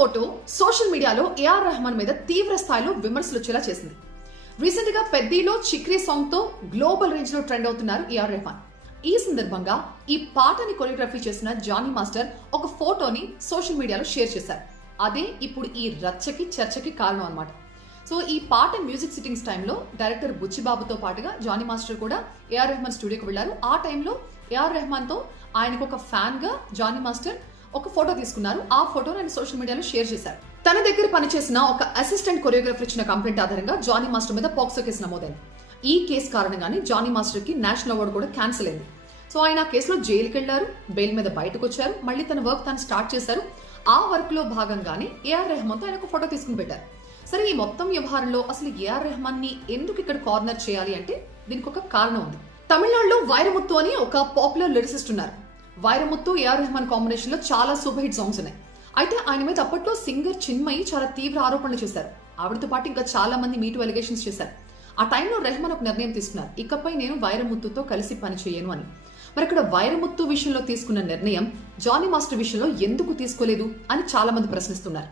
Photo social మీడియాలో AR Rahman మీద తీవ్ర స్థాయిలో విమర్శలు వచ్చేలా చేసింది. రీసెంట్గా పెద్దీలో చిక్రీ సాంగ్తో గ్లోబల్ రేంజ్లో ట్రెండ్ అవుతున్నారు ఏఆర్ రెహమాన్. ఈ సందర్భంగా ఈ పాటని కొరియోగ్రఫీ చేసిన జానీ మాస్టర్ ఒక ఫోటోని సోషల్ మీడియాలో షేర్ చేశారు. అదే ఇప్పుడు ఈ రచ్చకి చర్చకి కారణం అన్నమాట. సో ఈ పాట మ్యూజిక్ సిట్టింగ్స్ టైంలో డైరెక్టర్ బుచ్చిబాబుతో పాటుగా జానీ మాస్టర్ కూడా ఏఆర్ రెహమాన్ స్టూడియోకి వెళ్ళారు. ఆ టైంలో ఏఆర్ రెహమాన్తో ఆయనకు ఒక ఫ్యాన్గా జానీ మాస్టర్ ఒక ఫోటో తీసుకున్నారు. ఆ ఫోటోను ఆయన సోషల్ మీడియాలో షేర్ చేశారు. తన దగ్గర పనిచేసిన ఒక అసిస్టెంట్ కొరియోగ్రాఫర్ ఇచ్చిన కంప్లైంట్ ఆధారంగా జానీ మాస్టర్ మీద పాక్సో కేసు నమోదైంది. ఈ కేసు కారణంగానే జానీ మాస్టర్కి నేషనల్ అవార్డు కూడా క్యాన్సిల్ అయింది. సో ఆయన ఆ కేసులో జైలుకి వెళ్ళారు బెయిల్ మీద బయటకు వచ్చారు మళ్ళీ తన వర్క్ తను స్టార్ట్ చేశారు. ఆ వర్క్లో భాగంగానే ఏఆర్ రెహమాన్తో ఆయన ఒక ఫోటో తీసుకుని పెట్టారు. సరే ఈ మొత్తం వ్యవహారంలో అసలు ఏఆర్ రెహమాన్ని ఎందుకు ఇక్కడ కార్నర్ చేయాలి అంటే దీనికి ఒక కారణం ఉంది. తమిళనాడులో వైరముత్తు అని ఒక పాపులర్ లిరిసిస్ట్ ఉన్నారు. వైరముత్తు ఏఆర్ రెహమాన్ కాంబినేషన్లో చాలా సూపర్ హిట్ సాంగ్స్ ఉన్నాయి. అయితే ఆయన మీద అప్పట్లో సింగర్ చిన్మయి చాలా తీవ్ర ఆరోపణలు చేశారు. ఆవిడతో పాటు ఇంకా చాలా మంది మీటు ఎలిగేషన్స్ చేశారు. ఆ టైంలో రెహమాన్ ఒక నిర్ణయం తీసుకున్నారు. ఇకపై నేను వైరముత్తుతో కలిసి పని చేయను అని. మరి ఇక్కడ వైరముత్తు విషయంలో తీసుకున్న నిర్ణయం జానీ మాస్టర్ విషయంలో ఎందుకు తీసుకోలేదు అని చాలా మంది ప్రశ్నిస్తున్నారు.